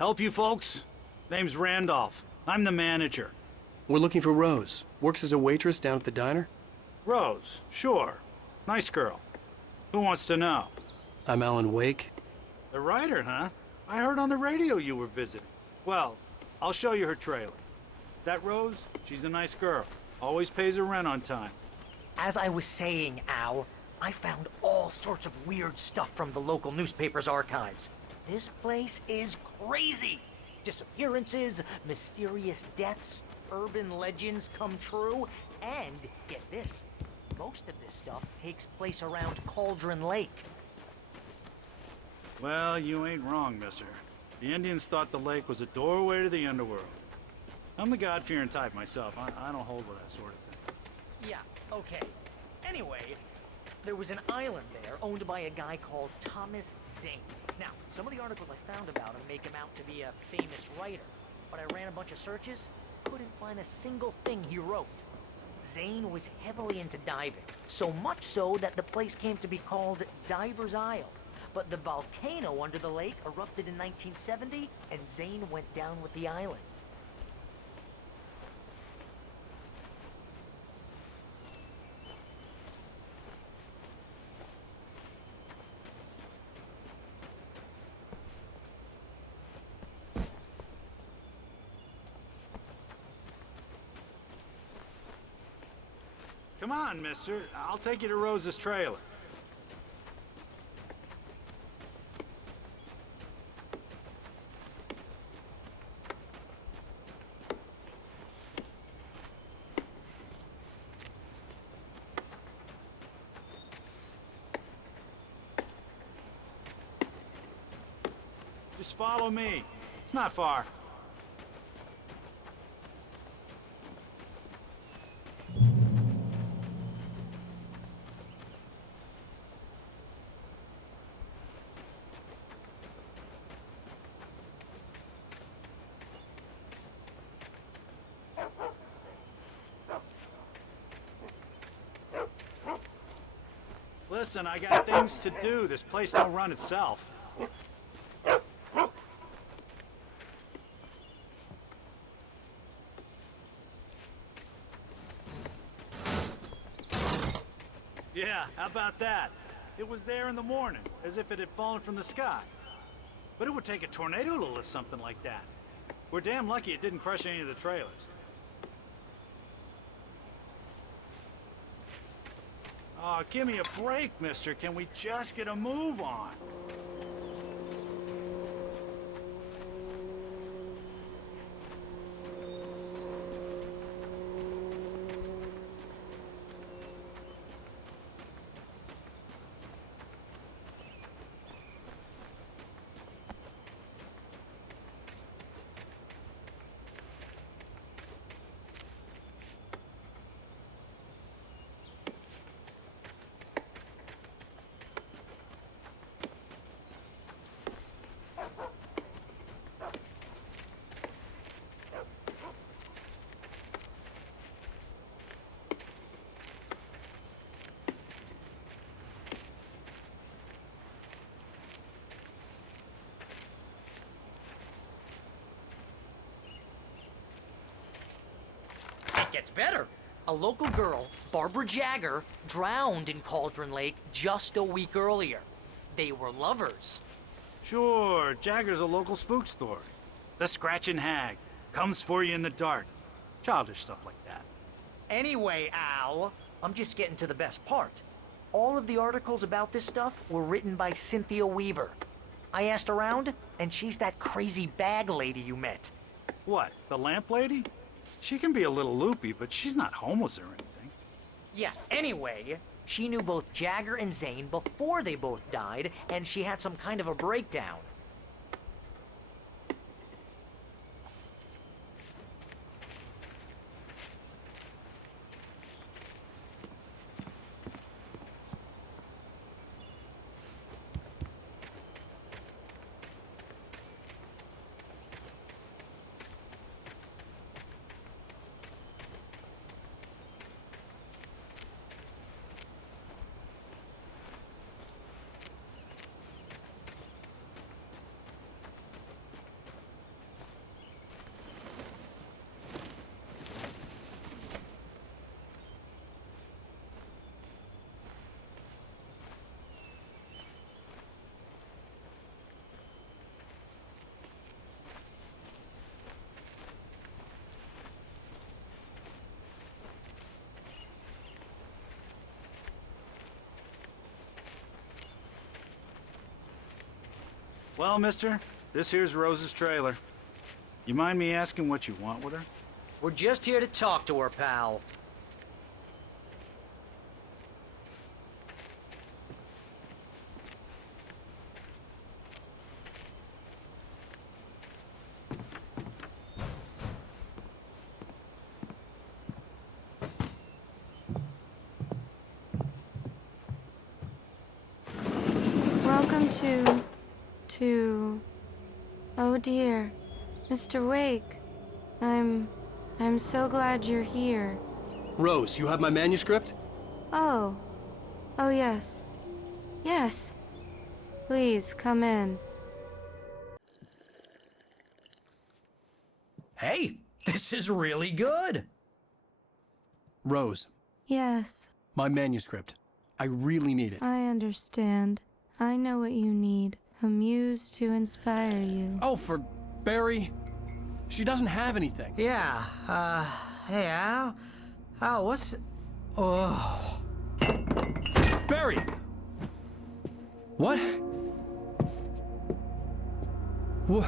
Help you folks? Name's Randolph. I'm the manager. We're looking for Rose. Works as a waitress down at the diner. Rose, sure. Nice girl. Who wants to know? I'm Alan Wake. The writer, huh? I heard on the radio you were visiting. Well, I'll show you her trailer. That Rose, she's a nice girl. Always pays her rent on time. As I was saying, Al, I found all sorts of weird stuff from the local newspaper's archives. This place is crazy. Disappearances, mysterious deaths, urban legends come true, and get this, most of this stuff takes place around Cauldron Lake. Well, you ain't wrong, mister. The Indians thought the lake was a doorway to the underworld. I'm the God-fearing type myself. I don't hold with that sort of thing. Yeah, okay. Anyway, there was an island there owned by a guy called Thomas Zane. Now, some of the articles I found about him make him out to be a famous writer, but I ran a bunch of searches, couldn't find a single thing he wrote. Zane was heavily into diving, so much so that the place came to be called Diver's Isle. But the volcano under the lake erupted in 1970, and Zane went down with the island. Come on, mister. I'll take you to Rose's trailer. Just follow me. It's not far. Listen, I got things to do. This place don't run itself. Yeah, how about that? It was there in the morning, as if it had fallen from the sky. But it would take a tornado to lift something like that. We're damn lucky it didn't crush any of the trailers. Oh, give me a break, mister. Can we just get a move on? Gets better. A local girl, Barbara Jagger, drowned in Cauldron Lake just a week earlier. They were lovers. Sure, Jagger's a local spook story. The Scratching Hag comes for you in the dark. Childish stuff like that. Anyway, Al, I'm just getting to the best part. All of the articles about this stuff were written by Cynthia Weaver. I asked around, and she's that crazy bag lady you met. What, the lamp lady? She can be a little loopy, but she's not homeless or anything. Yeah, anyway, she knew both Jagger and Zane before they both died, and she had some kind of a breakdown. Well, mister, this here's Rose's trailer. You mind me asking what you want with her? We're just here to talk to her, pal. Welcome to... Oh dear, Mr. Wake. I'm so glad you're here. Rose, you have my manuscript? Oh. Oh yes. Yes. Please, come in. Hey, this is really good. Rose, Yes, my manuscript. I really need it. I understand. I know what you need. A muse to inspire you. Oh, for Barry? She doesn't have anything. Yeah, hey, Al? Al, what's... Oh... Barry! What? What?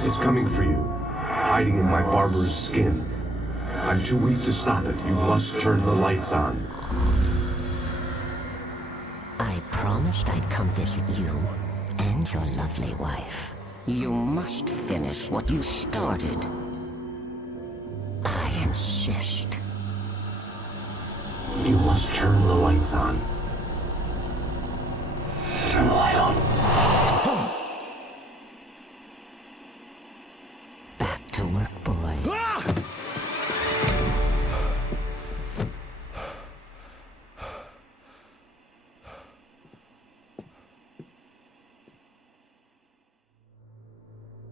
It's coming for you, hiding in my barber's skin. I'm too weak to stop it. You must turn the lights on. I promised I'd come visit you and your lovely wife. You must finish what you started. I insist. You must turn the lights on. Turn the light on. Back to work, boy.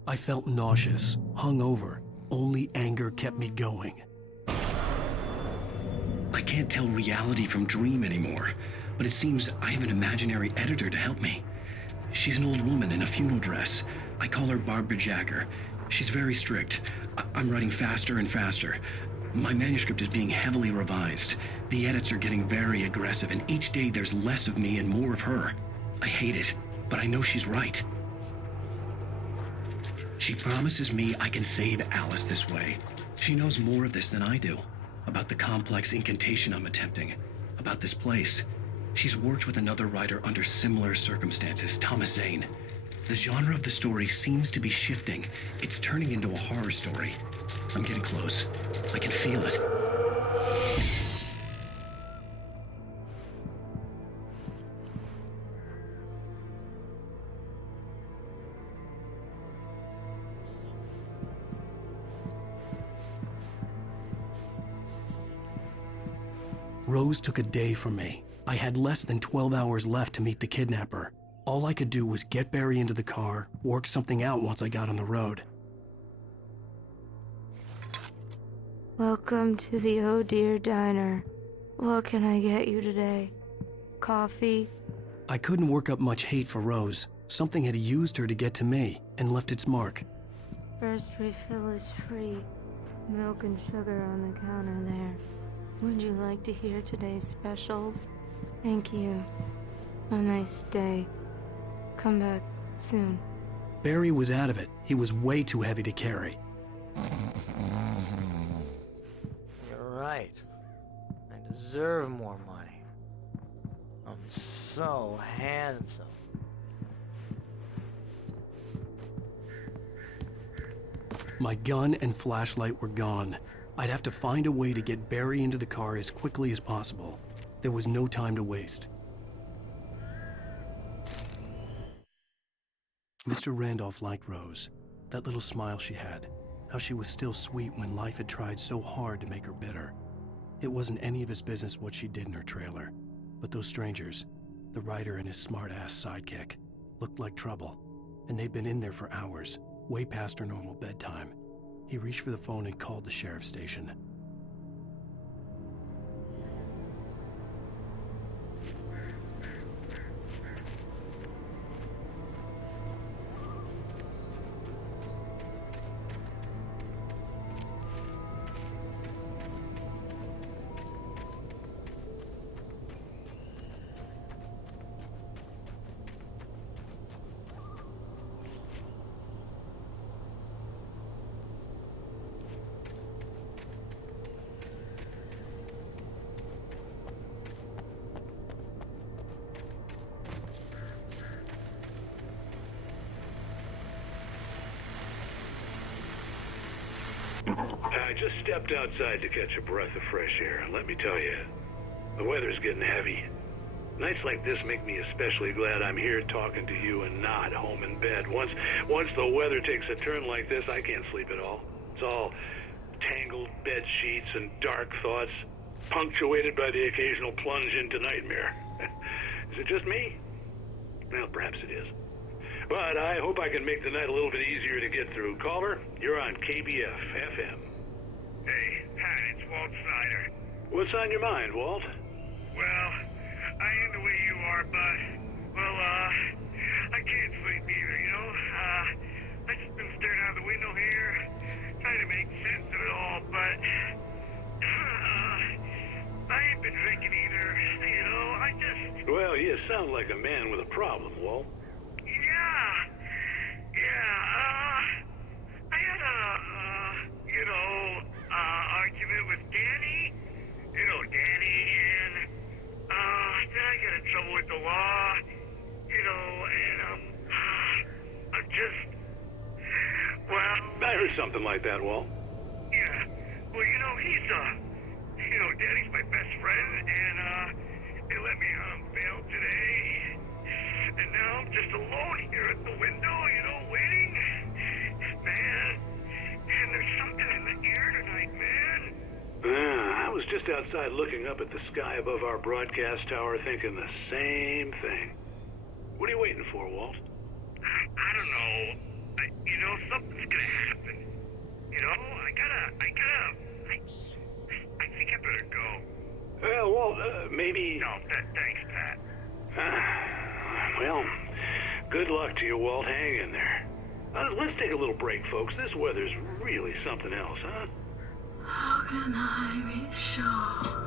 I felt nauseous, hungover. Only anger kept me going. I can't tell reality from dream anymore, but it seems I have an imaginary editor to help me. She's an old woman in a funeral dress. I call her Barbara Jagger. She's very strict. I'm writing faster and faster. My manuscript is being heavily revised. The edits are getting very aggressive, and each day there's less of me and more of her. I hate it, but I know she's right. She promises me I can save Alice this way. She knows more of this than I do. About the complex incantation I'm attempting. About this place. She's worked with another writer under similar circumstances, Thomas Zane. The genre of the story seems to be shifting. It's turning into a horror story. I'm getting close. I can feel it. Rose took a day from me. I had less than 12 hours left to meet the kidnapper. All I could do was get Barry into the car, work something out once I got on the road. Welcome to the Oh Dear Diner. What can I get you today? Coffee? I couldn't work up much hate for Rose. Something had used her to get to me and left its mark. First refill is free. Milk and sugar on the counter there. Would you like to hear today's specials? Thank you. A nice day. Come back soon. Barry was out of it. He was way too heavy to carry. You're right. I deserve more money. I'm so handsome. My gun and flashlight were gone. I'd have to find a way to get Barry into the car as quickly as possible. There was no time to waste. Mr. Randolph liked Rose. That little smile she had. How she was still sweet when life had tried so hard to make her bitter. It wasn't any of his business what she did in her trailer. But those strangers, the writer and his smart-ass sidekick, looked like trouble. And they'd been in there for hours, way past her normal bedtime. He reached for the phone and called the sheriff's station. I just stepped outside to catch a breath of fresh air, and let me tell you, the weather's getting heavy. Nights like this make me especially glad I'm here talking to you and not home in bed. Once the weather takes a turn like this, I can't sleep at all. It's all tangled bed sheets and dark thoughts, punctuated by the occasional plunge into nightmare. Is it just me? Well, perhaps it is. But I hope I can make the night a little bit easier to get through. Culver, you're on KBF FM. Hey, Pat, it's Walt Snyder. What's on your mind, Walt? Well, I ain't the way you are, but, I can't sleep either, you know? I just been staring out the window here, trying to make sense of it all, but, I ain't been drinking either, you know? Well, you sound like a man with a problem, Walt. I had argument with Danny. You know, Danny, and, then I got in trouble with the law, you know, and, I'm just, well... I heard something like that, Walt. Yeah, well, you know, Danny's my best friend, and, they let me out on bail today. And now I'm just alone here at the window, you know, waiting. Man, and there's something in the air tonight, man. I was just outside looking up at the sky above our broadcast tower thinking the same thing. What are you waiting for, Walt? I don't know. You know, something's gonna happen. You know, I think I better go. Well, Walt, maybe... No, thanks, Pat. Well, good luck to you, Walt. Hang in there. Let's take a little break, folks. This weather's really something else, huh? How can I be sure?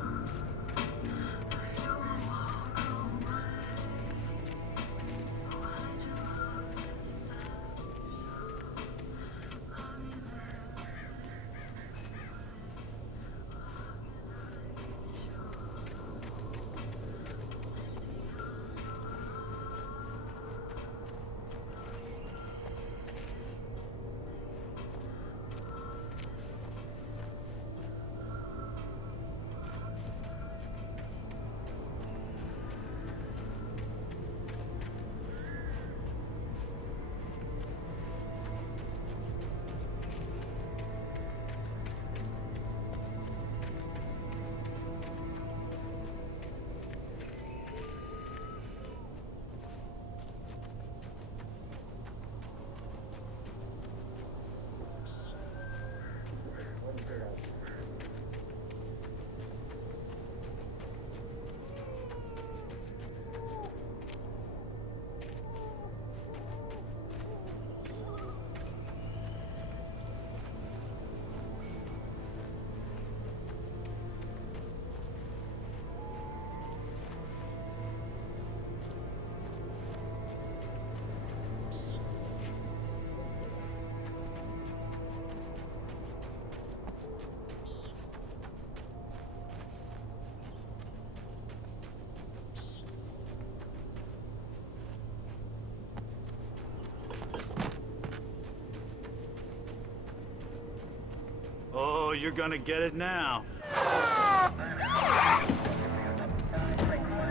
Oh, you're gonna get it now.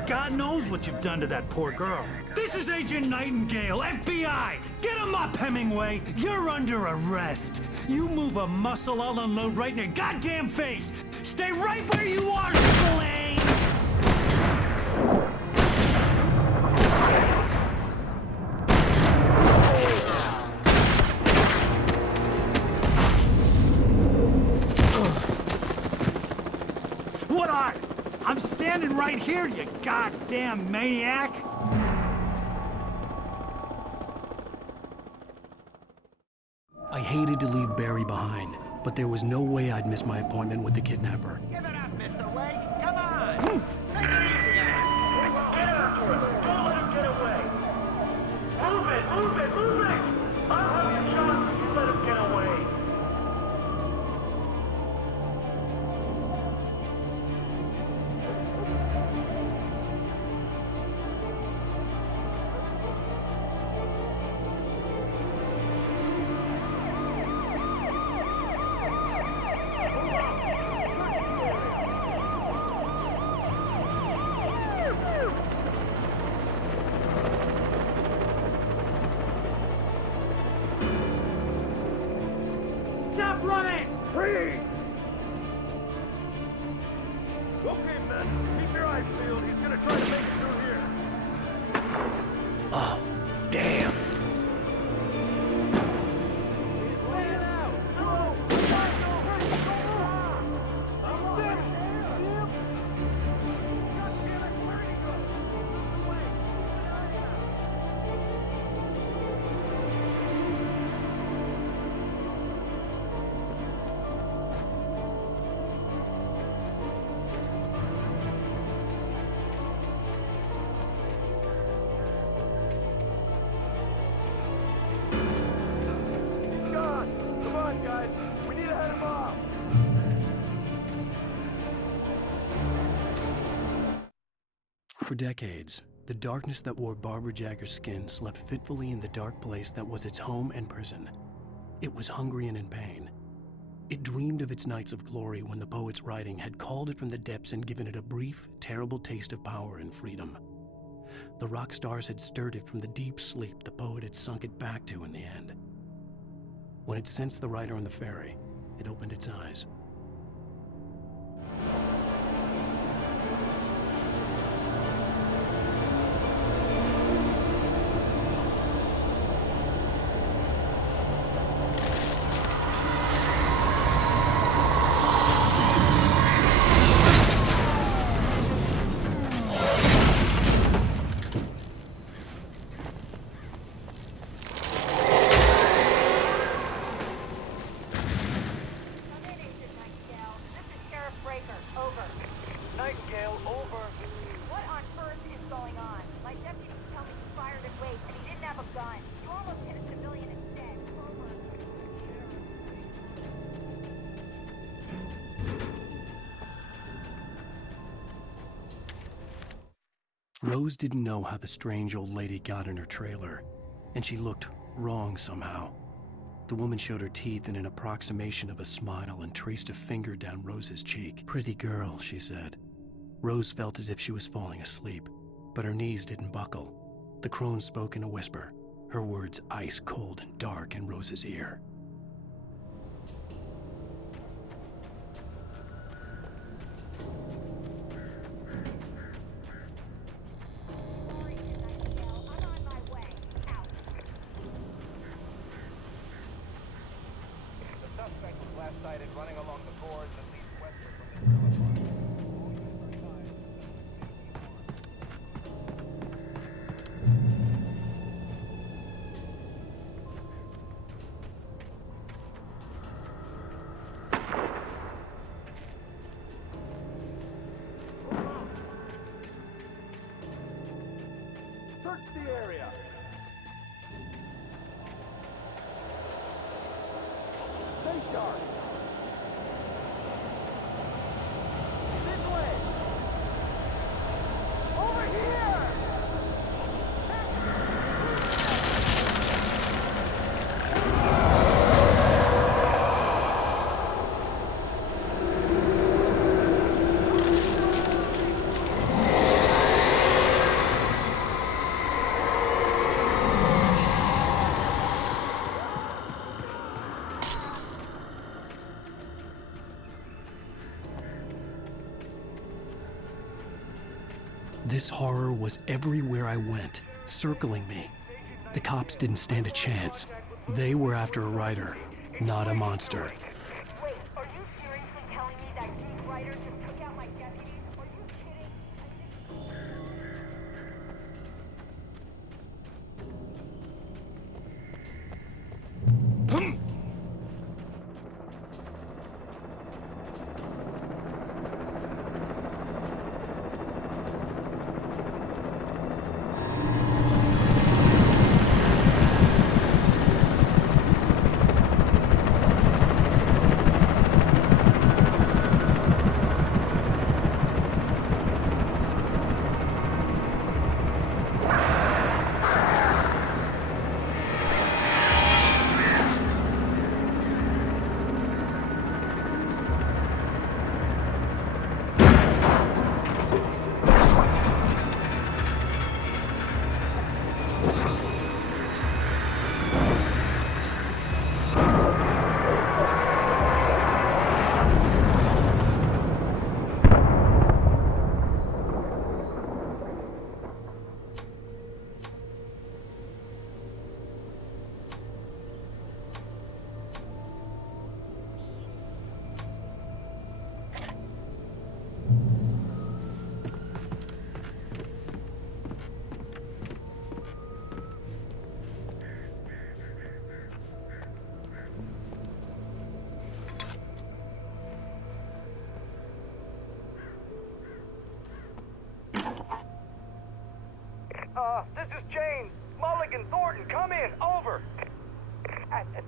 God knows what you've done to that poor girl. This is Agent Nightingale, FBI! Get him up, Hemingway! You're under arrest! You move a muscle, I'll unload right in your goddamn face! Stay right where you are, Spillane! What are? I'm standing right here, you goddamn maniac! I hated to leave Barry behind, but there was no way I'd miss my appointment with the kidnapper. Give it up, Mr. Wake! Come on! Make it easy, Get after him! Don't let him get away! Move it! Move it! Move it! I'll have you shot if you let him get away! Stop running! Freeze! Okay, men, keep your eyes peeled. He's gonna try to make it through here. Oh, damn. For decades, the darkness that wore Barbara Jagger's skin slept fitfully in the dark place that was its home and prison. It was hungry and in pain. It dreamed of its nights of glory when the poet's writing had called it from the depths and given it a brief, terrible taste of power and freedom. The rock stars had stirred it from the deep sleep the poet had sunk it back to in the end. When it sensed the writer on the ferry, it opened its eyes. Rose didn't know how the strange old lady got in her trailer, and she looked wrong somehow. The woman showed her teeth in an approximation of a smile and traced a finger down Rose's cheek. "Pretty girl," she said. Rose felt as if she was falling asleep, but her knees didn't buckle. The crone spoke in a whisper, her words ice cold and dark in Rose's ear. Search the area. Stay sharp. This way. Over here. This horror was everywhere I went, circling me. The cops didn't stand a chance. They were after a writer, not a monster. Wait, are you seriously telling me that geek writer just took out my deputies? Are you kidding?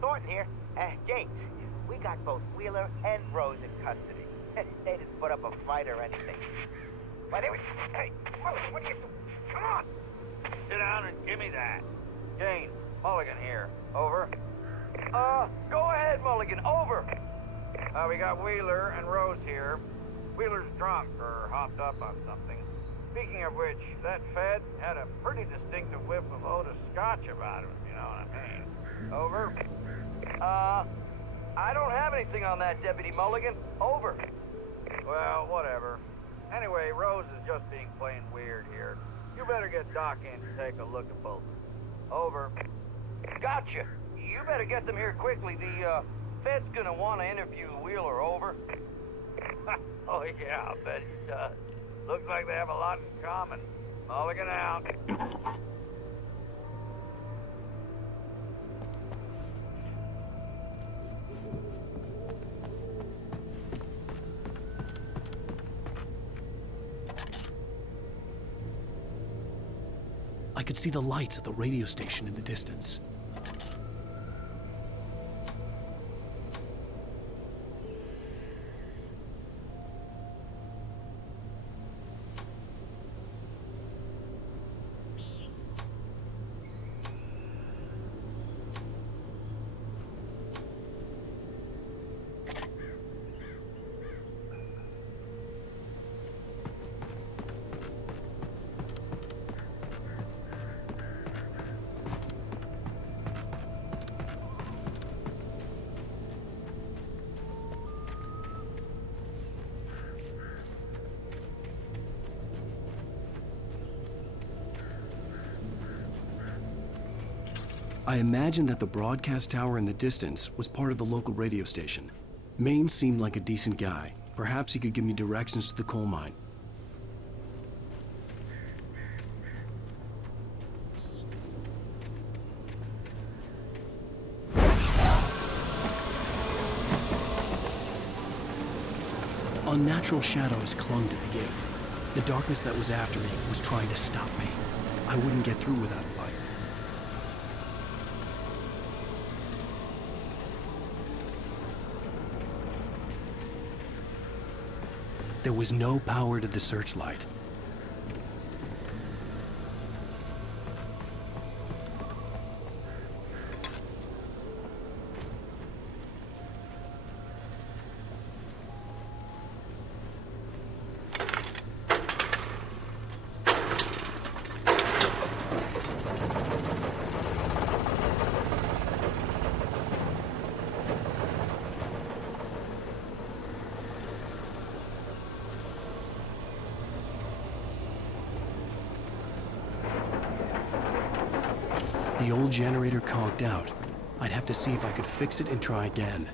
Thornton here. Gates, we got both Wheeler and Rose in custody. They didn't put up a fight or anything. But they were... Hey, Mulligan, what are you doing? Come on! Sit down and give me that. Jane, Mulligan here. Over. Go ahead, Mulligan. Over. We got Wheeler and Rose here. Wheeler's drunk or hopped up on something. Speaking of which, that Fed had a pretty distinctive whiff of Otis Scotch about him, you know what I mean. Over. I don't have anything on that, Deputy Mulligan. Over. Well, whatever. Anyway, Rose is just being plain weird here. You better get Doc in to take a look at both. Over. Gotcha. You better get them here quickly. The, Fed's gonna want to interview Wheeler. Over. Oh, yeah, I'll bet he does. Looks like they have a lot in common. Mulligan out. I could see the lights at the radio station in the distance. I imagined that the broadcast tower in the distance was part of the local radio station. Maine seemed like a decent guy. Perhaps he could give me directions to the coal mine. Unnatural shadows clung to the gate. The darkness that was after me was trying to stop me. I wouldn't get through without light. There was no power to the searchlight. The old generator conked out. I'd have to see if I could fix it and try again.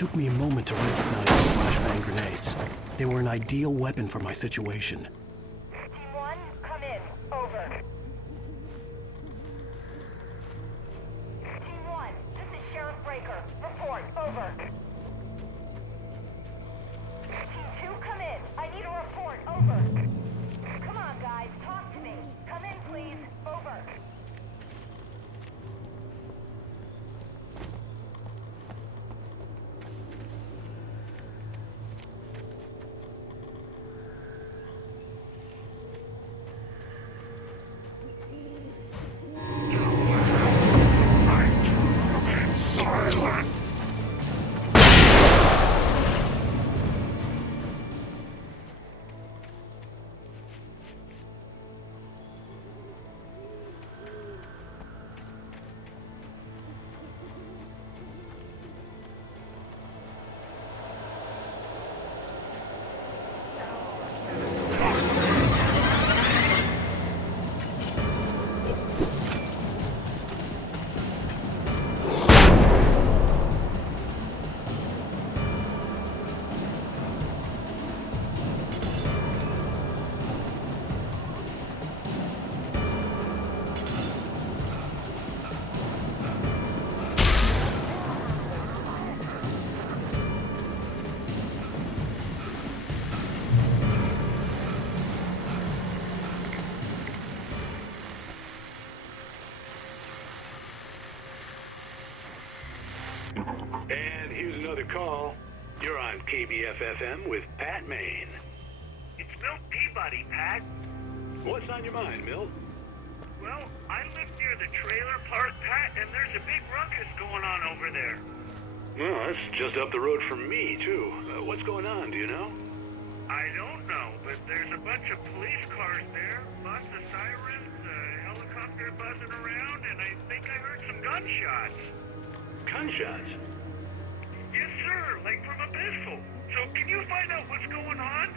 took me a moment to recognize the flashbang grenades. They were an ideal weapon for my situation. Team 1, come in. Over. Team 1, this is Sheriff Breaker. Report. Over. Team 2, come in. I need a report. Over. Come on, guys. Talk to me. Come in, please. Over. And here's another call. You're on KBF-FM with Pat Maine. It's Milt Peabody, Pat. What's on your mind, Milt? Well, I live near the trailer park, Pat, and there's a big ruckus going on over there. Well, that's just up the road from me, too. What's going on, do you know? I don't know, but there's a bunch of police cars there, lots of sirens, a helicopter buzzing around, and I think I heard some gunshots. Gunshots? Yes, sir, like from a pistol. So can you find out what's going on?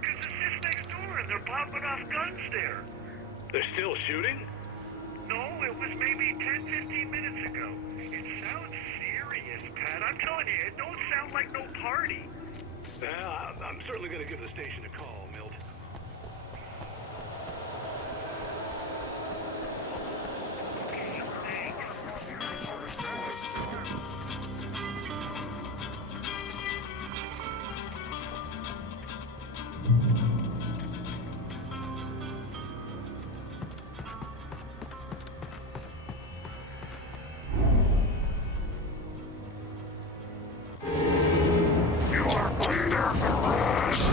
Because it's just next door and they're popping off guns there. They're still shooting? No, it was maybe 10, 15 minutes ago. It sounds serious, Pat. I'm telling you, it don't sound like no party. Well, I'm certainly going to give the station a call, Milt. You are under arrest.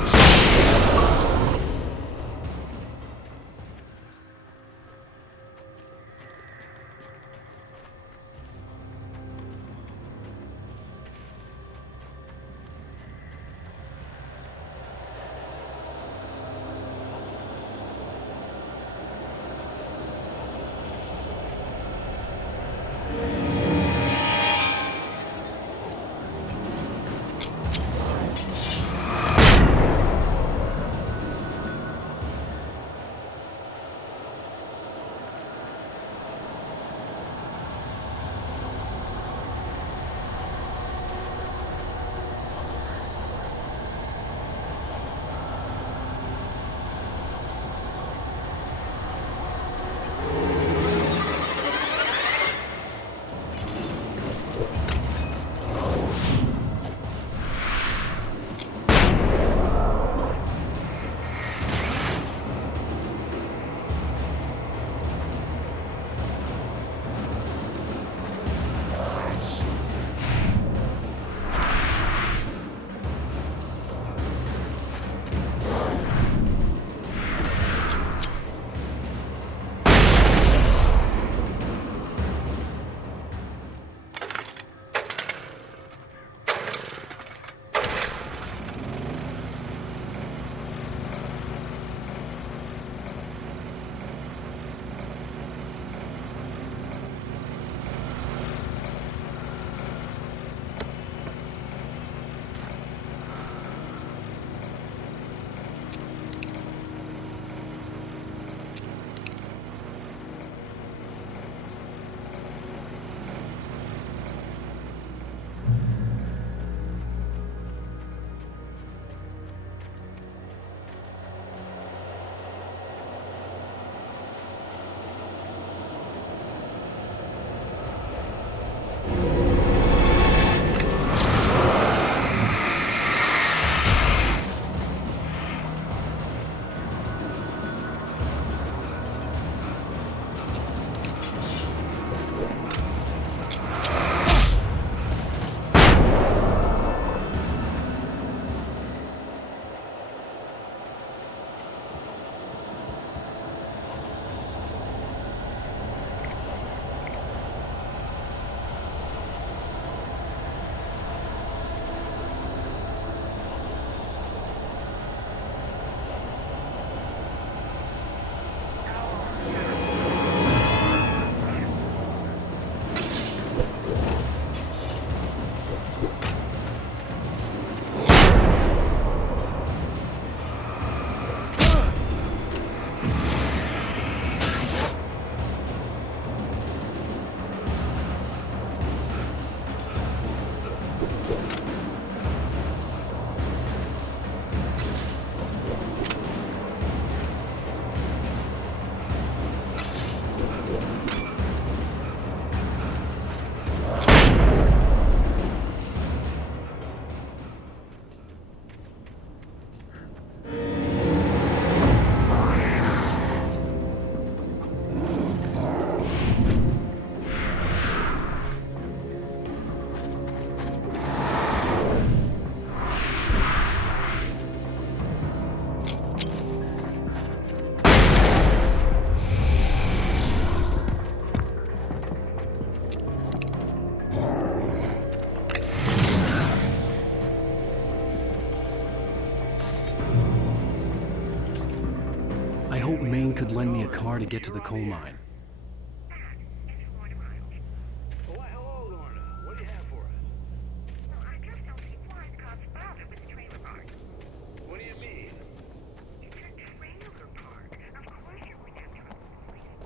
Maine could lend me a car to get to the coal mine. Why, hello, Lorna. What do you have for us? Well, I just don't see why the cops bothered with the trailer park. What do you mean? It's a trailer park. Of course you would have trouble with police.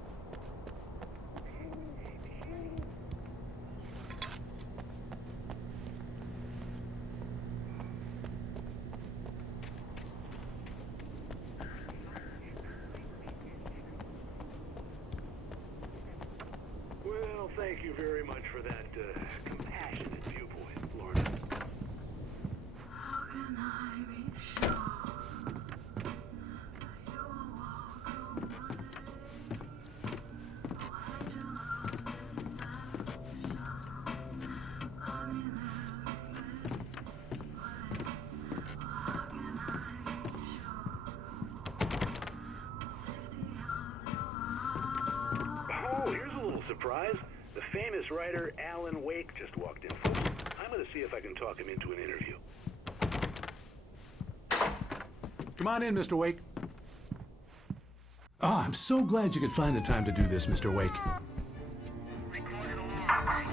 Well, thank you very much for that compassionate viewpoint, Lorna. How can I be sure you will walk away? Why do I Oh, here's a little surprise. The famous writer Alan Wake just walked in. I'm going to see if I can talk him into an interview. Come on in, Mr. Wake. Oh, I'm so glad you could find the time to do this, Mr. Wake.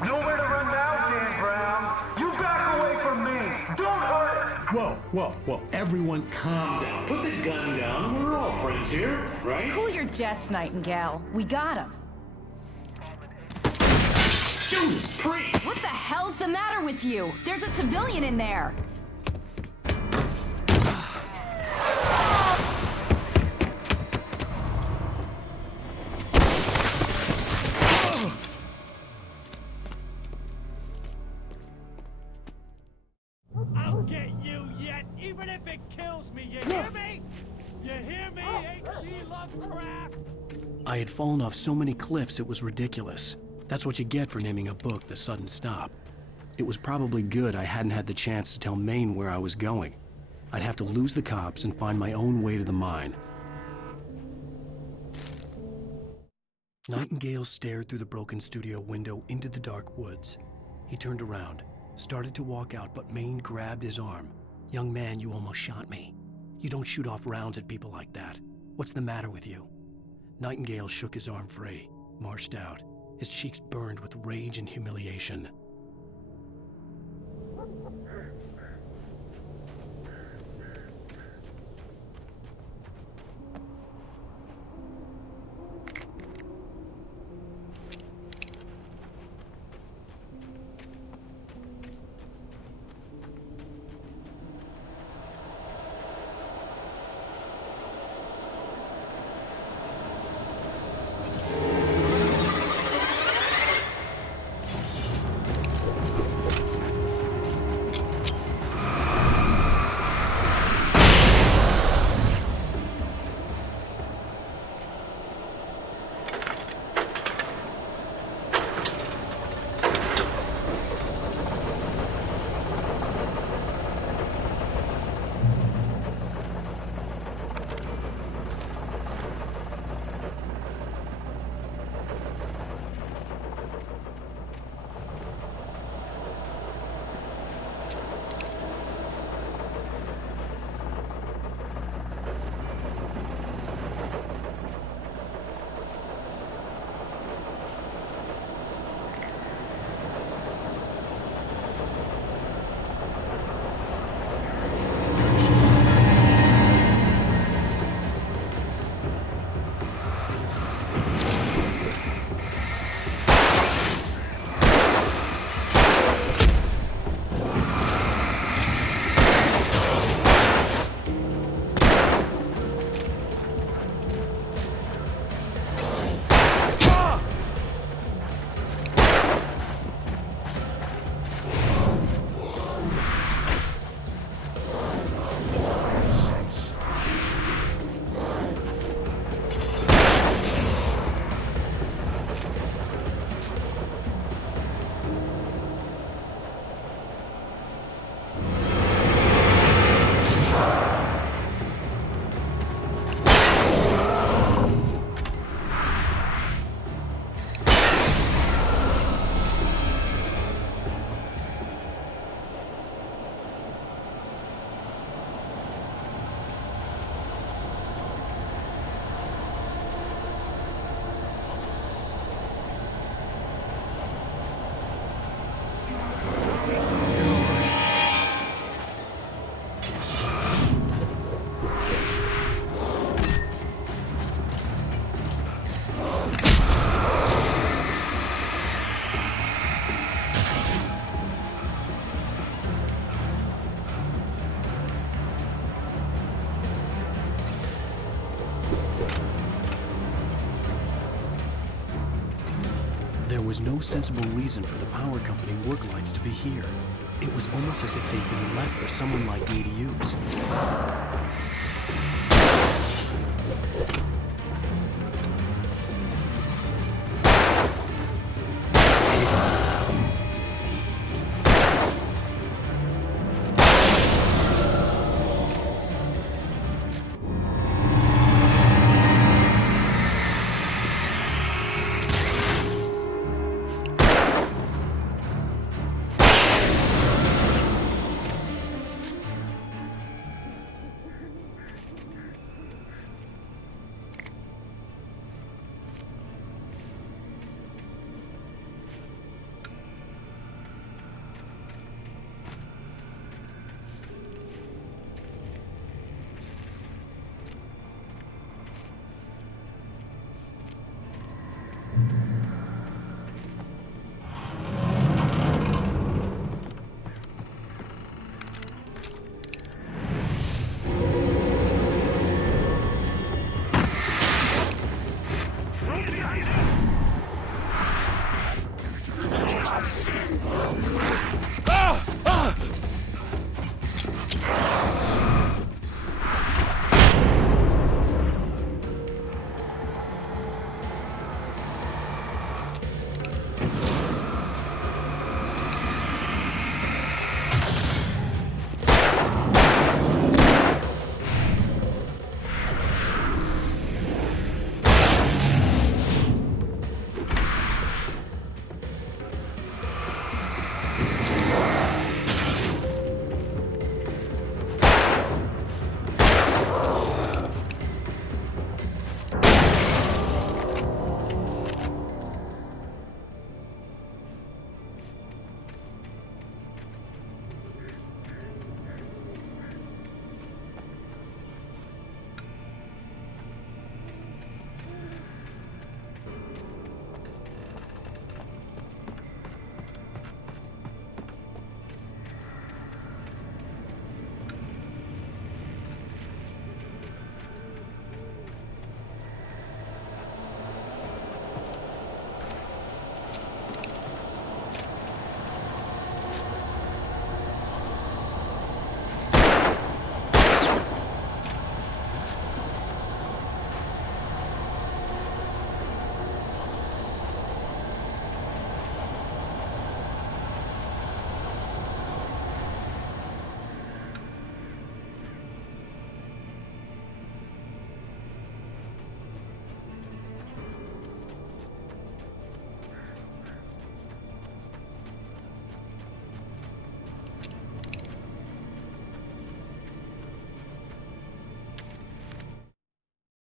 Nowhere to run now, Dan Brown. You back away from me. Don't hurt her. Whoa, whoa, whoa. Everyone calm down. Put the gun down. We're all friends here, right? Cool your jets, Nightingale. We got him. Judas Priest! What the hell's the matter with you? There's a civilian in there. I'll get you yet, even if it kills me. You hear me? You hear me, H.P. Lovecraft? I had fallen off so many cliffs it was ridiculous. That's what you get for naming a book The Sudden Stop. It was probably good I hadn't had the chance to tell Maine where I was going. I'd have to lose the cops and find my own way to the mine. Nightingale stared through the broken studio window into the dark woods. He turned around, started to walk out, but Maine grabbed his arm. "Young man, you almost shot me. You don't shoot off rounds at people like that. What's the matter with you?" Nightingale shook his arm free, marched out. His cheeks burned with rage and humiliation. was no sensible reason for the power company work lights to be here. It was almost as if they'd been left for someone like me to use.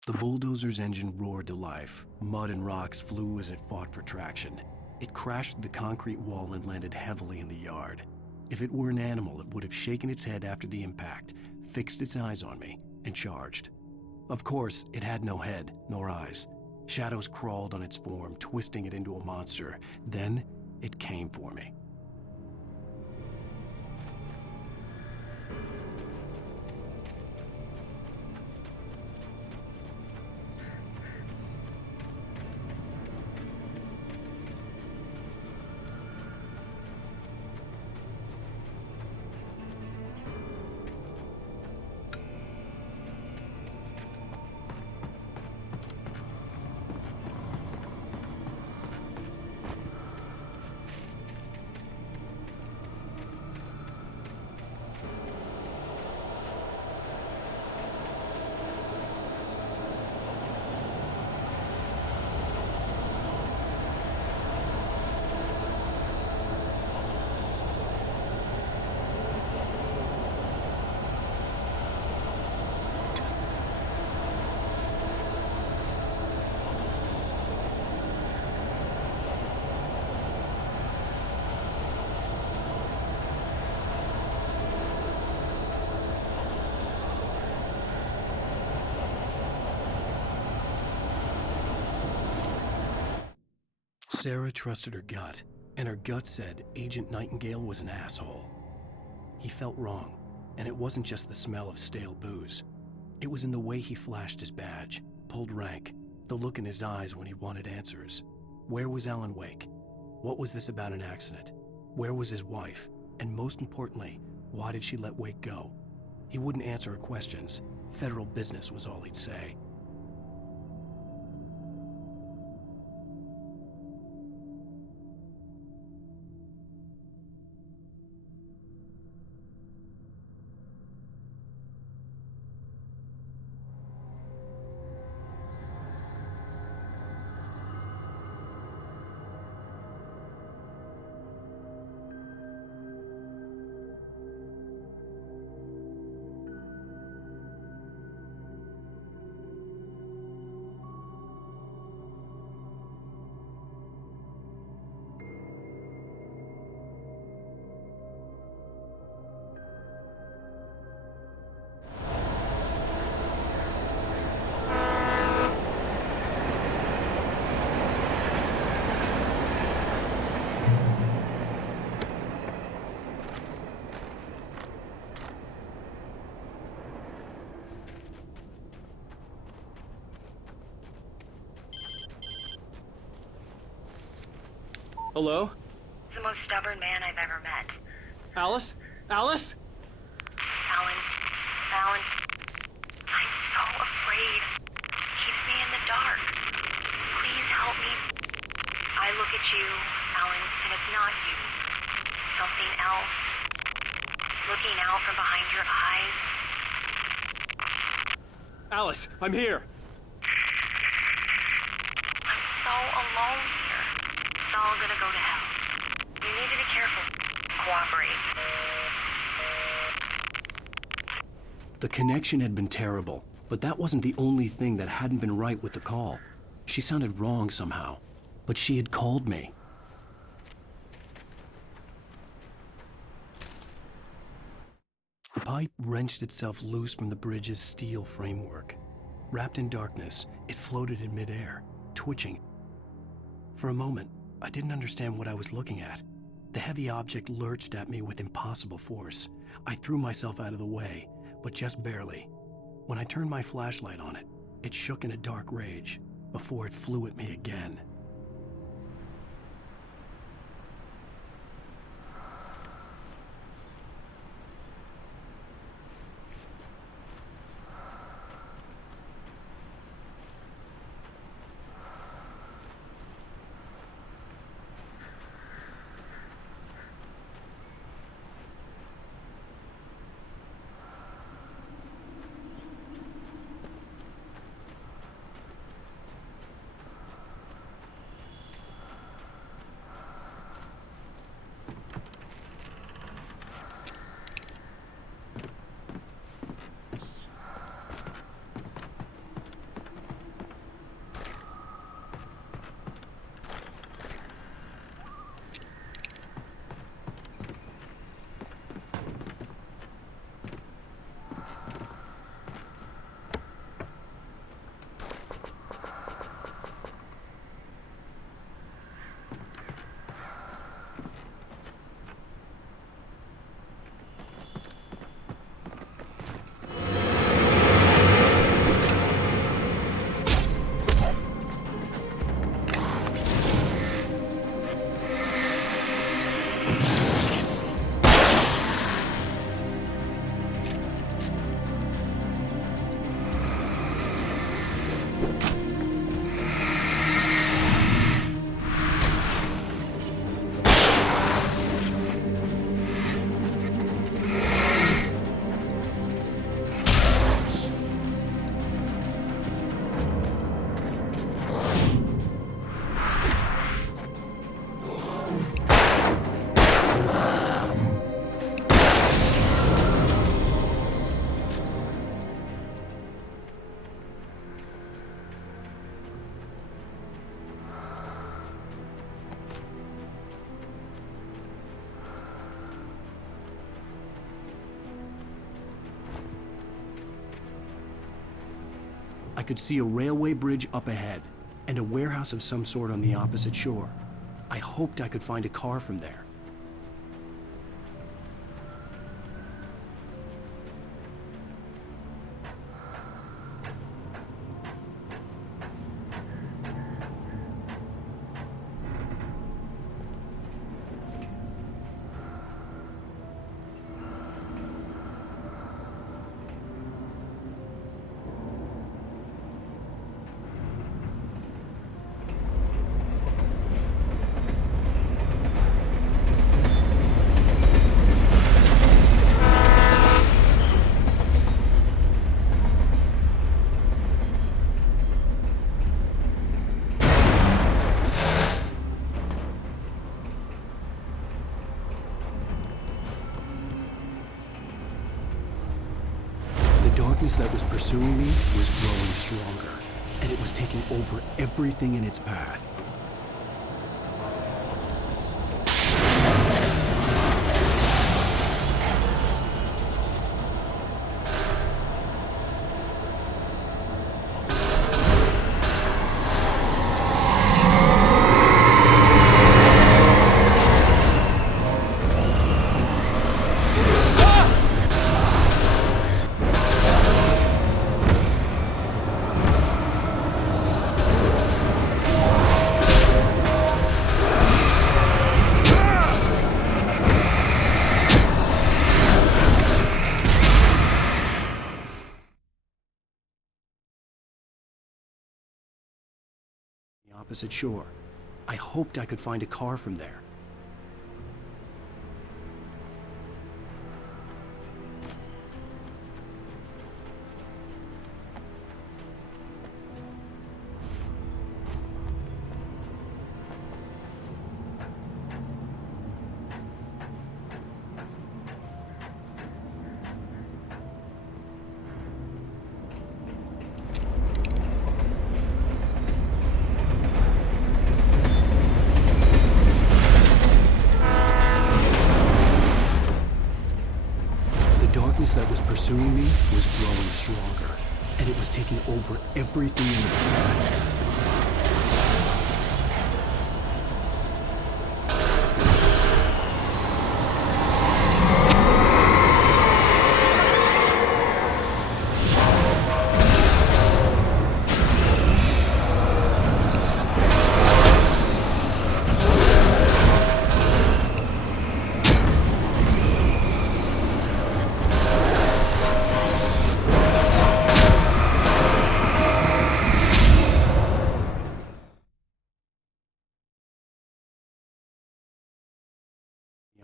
The bulldozer's engine roared to life. Mud and rocks flew as it fought for traction. It crashed through the concrete wall and landed heavily in the yard. If it were an animal, it would have shaken its head after the impact, fixed its eyes on me, and charged. Of course, it had no head, nor eyes. Shadows crawled on its form, twisting it into a monster. Then, it came for me. Sarah trusted her gut, and her gut said Agent Nightingale was an asshole. He felt wrong, and it wasn't just the smell of stale booze. It was in the way he flashed his badge, pulled rank, the look in his eyes when he wanted answers. Where was Alan Wake? What was this about an accident? Where was his wife? And most importantly, why did she let Wake go? He wouldn't answer her questions. Federal business was all he'd say. Hello? The most stubborn man I've ever met. Alice? Alice? Alan. I'm so afraid. Keeps me in the dark. Please help me. I look at you, Alan, and it's not you. Something else. Looking out from behind your eyes. Alice, I'm here. I'm so alone here. It's all gonna go to hell. You need to be careful. Cooperate. The connection had been terrible, but that wasn't the only thing that hadn't been right with the call. She sounded wrong somehow, but she had called me. The pipe wrenched itself loose from the bridge's steel framework. Wrapped in darkness, it floated in midair, twitching. For a moment, I didn't understand what I was looking at. The heavy object lurched at me with impossible force. I threw myself out of the way, but just barely. When I turned my flashlight on it, it shook in a dark rage before it flew at me again. I could see a railway bridge up ahead and a warehouse of some sort on the opposite shore. I hoped I could find a car from there. darkness that was pursuing me was growing stronger, and it was taking over everything in its path. Opposite shore. I hoped I could find a car from there. That was pursuing me was growing stronger, and it was taking over everything in its path.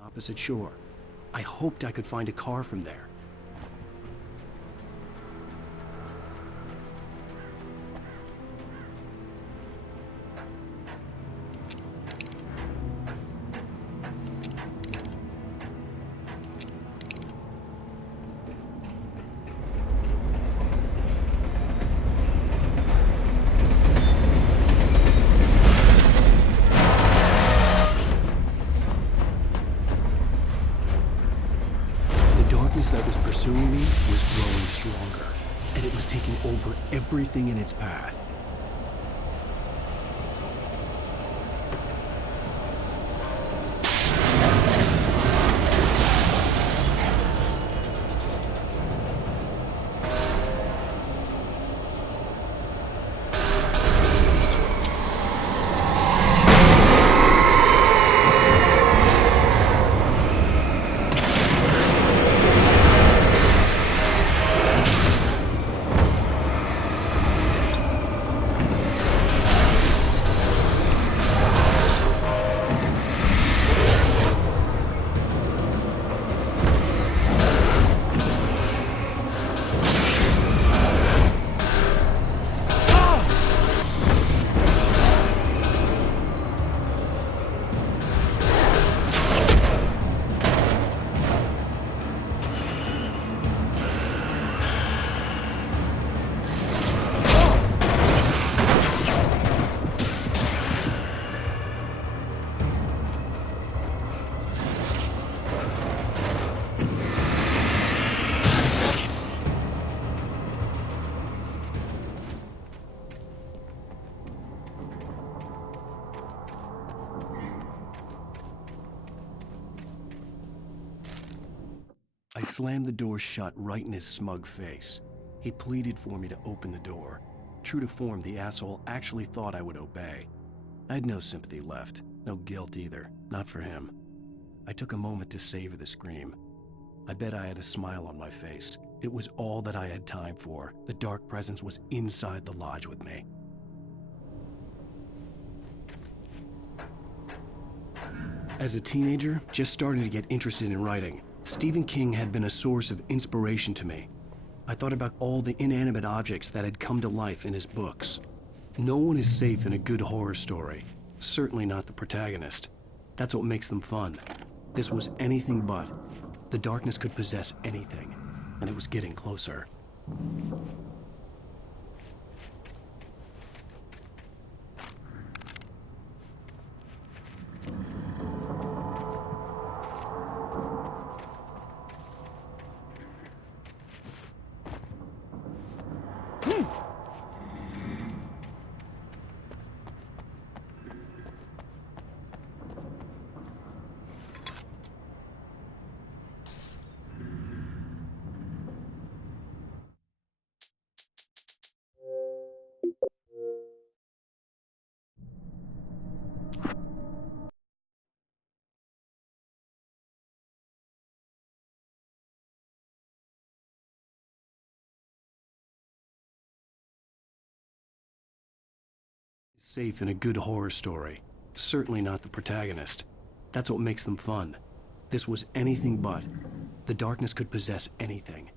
Opposite shore. I hoped I could find a car from there. That was pursuing me was growing stronger, and it was taking over everything in its path. I slammed the door shut right in his smug face. He pleaded for me to open the door. True to form, the asshole actually thought I would obey. I had no sympathy left, no guilt either, not for him. I took a moment to savor the scream. I bet I had a smile on my face. It was all that I had time for. The dark presence was inside the lodge with me. As a teenager, just starting to get interested in writing, Stephen King had been a source of inspiration to me. I thought about all the inanimate objects that had come to life in his books. No one is safe in a good horror story, certainly not the protagonist. That's what makes them fun. This was anything but. The darkness could possess anything, and it was getting closer. Safe in a good horror story. Certainly not the protagonist. That's what makes them fun. This was anything but. The darkness could possess anything.